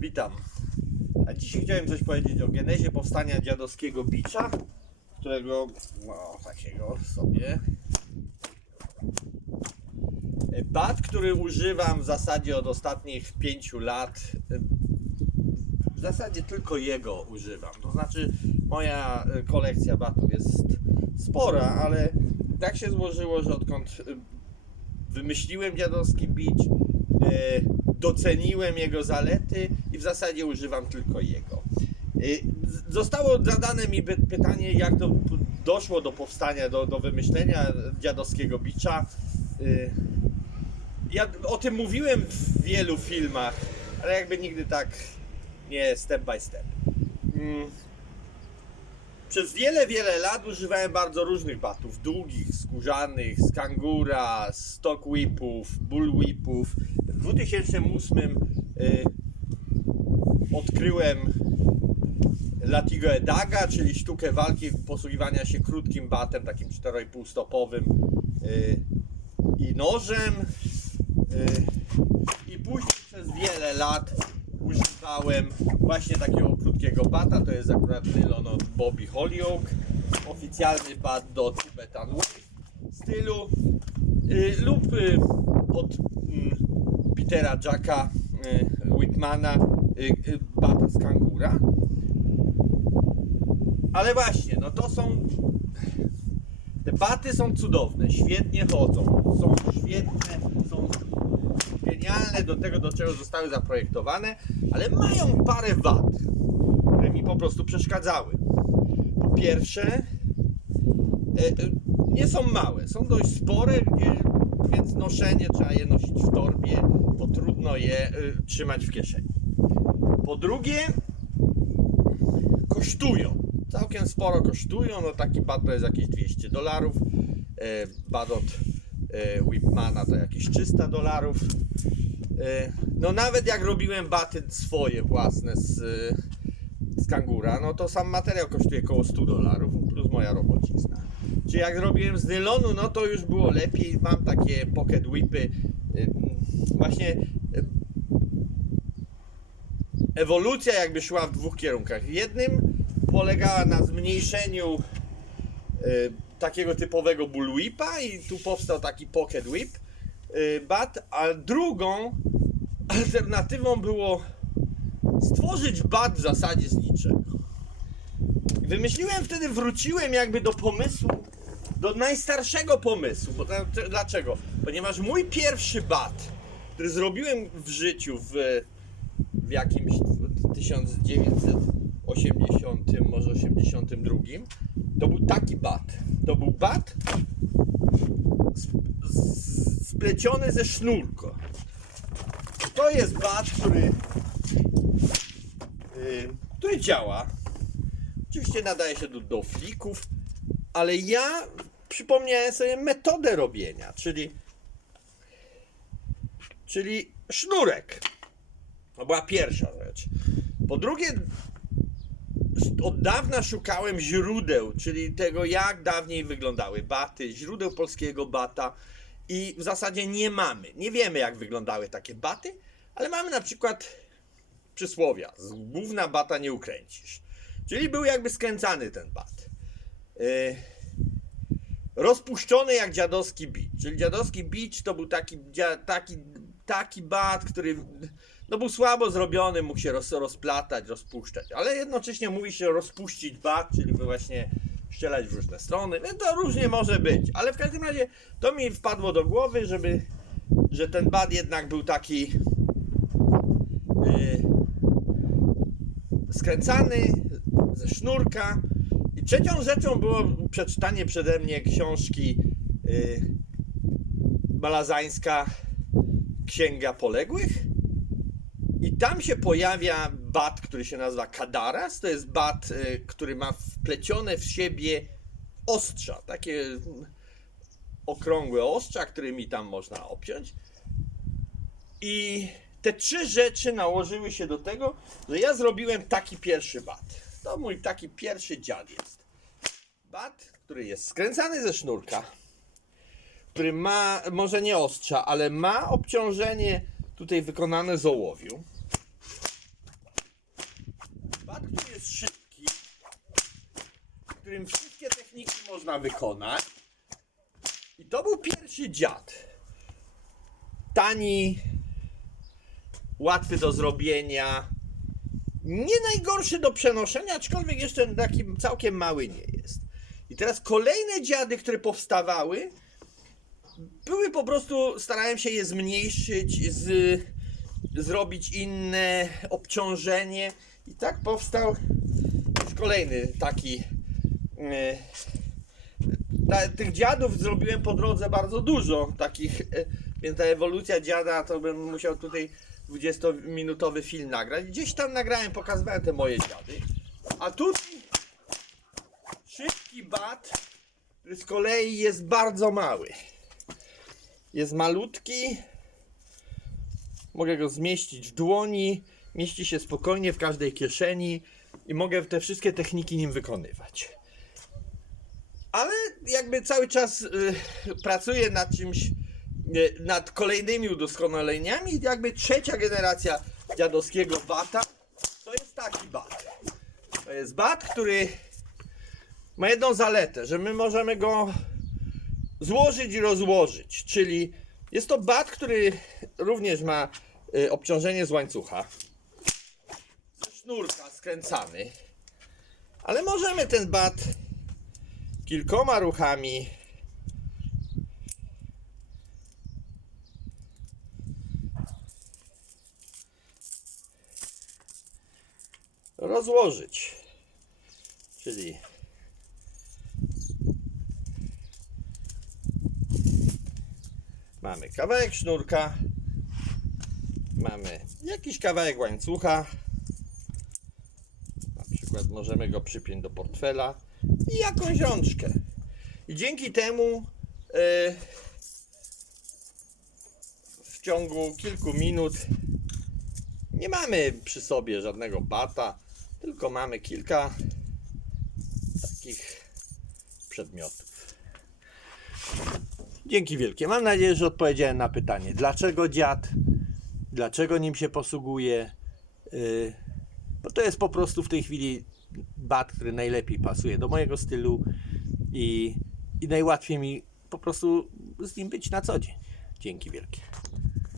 Witam. A dzisiaj chciałem coś powiedzieć o genezie powstania dziadowskiego bicza, którego, no takiego sobie. Bat, który używam w zasadzie od ostatnich pięciu lat. W zasadzie tylko jego używam. To znaczy, moja kolekcja batów jest spora, ale tak się złożyło, że odkąd e, wymyśliłem dziadowski bicz, e, doceniłem jego zalety i w zasadzie używam tylko jego. Z- Zostało zadane mi py- pytanie, jak to doszło do powstania, do, do wymyślenia dziadowskiego bicza. E, Ja o tym mówiłem w wielu filmach, ale jakby nigdy tak nie step by step. Przez wiele, wiele lat używałem bardzo różnych batów. Długich, skórzanych, z kangura, stock whipów, bull whipów. W 2008 y, odkryłem Latigo Edaga, czyli sztukę walki posługiwania się krótkim batem, takim 4,5 stopowym y, i nożem. Y, I później przez wiele lat używałem właśnie takiego krótkiego bata. To jest akurat nylon od Bobby Holyoke. Oficjalny bat do Tibetan Wave stylu. Y, lub y, od mm, Petera Jacka y, Whitmana y, bata z kangura. Ale właśnie, no to są te baty są cudowne, świetnie chodzą, są świetne, są genialne do tego, do czego zostały zaprojektowane, ale mają parę wad, które mi po prostu przeszkadzały. Po pierwsze, e, e, nie są małe, są dość spore, gdzie, więc noszenie trzeba je nosić w torbie, bo trudno je e, trzymać w kieszeni. Po drugie, kosztują. Całkiem sporo kosztują. No taki bat to jest jakieś 200 dolarów. E, e, Whipmana to jakieś 300 dolarów. E, No nawet jak robiłem baty swoje własne z, e, z kangura, no to sam materiał kosztuje około 100 dolarów plus moja robocizna. Czy jak robiłem z nylonu, no to już było lepiej. Mam takie pocket whipy. e, Właśnie e, ewolucja jakby szła w dwóch kierunkach. Jednym polegała na zmniejszeniu takiego typowego bull whipa i tu powstał taki pocket whip y, bat, a drugą alternatywą było stworzyć bat w zasadzie z niczego. Wymyśliłem wtedy, wróciłem jakby do pomysłu, do najstarszego pomysłu. Bo to, dlaczego? Ponieważ mój pierwszy bat, który zrobiłem w życiu w w jakimś 1980, może 82, to był taki bat. To był bat spleciony ze sznurko. To jest bat, który, yy, który działa. Oczywiście nadaje się do, do flików, ale ja przypomniałem sobie metodę robienia, czyli, czyli sznurek. To była pierwsza rzecz. Po drugie, od dawna szukałem źródeł, czyli tego, jak dawniej wyglądały baty, źródeł polskiego bata i w zasadzie nie mamy. Nie wiemy, jak wyglądały takie baty, ale mamy na przykład przysłowia, z gówna bata nie ukręcisz. Czyli był jakby skręcany ten bat. Yy, rozpuszczony jak dziadowski bicz. Czyli dziadowski bicz to był taki, taki, taki bat, który no był słabo zrobiony, mógł się roz, rozplatać, rozpuszczać, ale jednocześnie mówi się rozpuścić bat, czyli właśnie strzelać w różne strony, więc to różnie może być, ale w każdym razie to mi wpadło do głowy, żeby, że ten bat jednak był taki yy, skręcany ze sznurka. I trzecią rzeczą było przeczytanie przede mnie książki yy, Malazańska Księga Poległych i tam się pojawia bat, który się nazywa Kadaras. To jest bat, y, który ma wplecione w siebie ostrza, takie mm, okrągłe ostrza, którymi tam można obciąć. I te trzy rzeczy nałożyły się do tego, że ja zrobiłem taki pierwszy bat. To mój taki pierwszy dziad jest. Bat, który jest skręcany ze sznurka, który ma, może nie ostrza, ale ma obciążenie tutaj wykonane z ołowiu. jest szybki, w którym wszystkie techniki można wykonać. I to był pierwszy dziad. Tani, łatwy do zrobienia, nie najgorszy do przenoszenia, aczkolwiek jeszcze taki całkiem mały nie jest. I teraz kolejne dziady, które powstawały, były po prostu, starałem się je zmniejszyć, z, zrobić inne obciążenie i tak powstał już kolejny taki ta, tych dziadów zrobiłem po drodze bardzo dużo takich, e, więc ta ewolucja dziada to bym musiał tutaj 20-minutowy film nagrać. Gdzieś tam nagrałem, pokazywałem te moje dziady. A tutaj szybki bat, z kolei jest bardzo mały. Jest malutki. Mogę go zmieścić w dłoni. Mieści się spokojnie w każdej kieszeni i mogę te wszystkie techniki nim wykonywać. Ale jakby cały czas y, pracuję nad czymś, y, nad kolejnymi udoskonaleniami. Jakby trzecia generacja dziadowskiego bata to jest taki bat. To jest bat, który ma jedną zaletę, że my możemy go złożyć i rozłożyć. Czyli jest to bat, który również ma y, obciążenie z łańcucha. Sznurka skręcany. Ale możemy ten bat kilkoma ruchami rozłożyć. Czyli mamy kawałek sznurka, mamy jakiś kawałek łańcucha. Na przykład możemy go przypiąć do portfela i jakąś rączkę. I dzięki temu e, w ciągu kilku minut nie mamy przy sobie żadnego bata, tylko mamy kilka takich przedmiotów. Dzięki wielkie. Mam nadzieję, że odpowiedziałem na pytanie, dlaczego dziad, dlaczego nim się posługuje. Yy, bo to jest po prostu w tej chwili bat, który najlepiej pasuje do mojego stylu i, i najłatwiej mi po prostu z nim być na co dzień. Dzięki wielkie.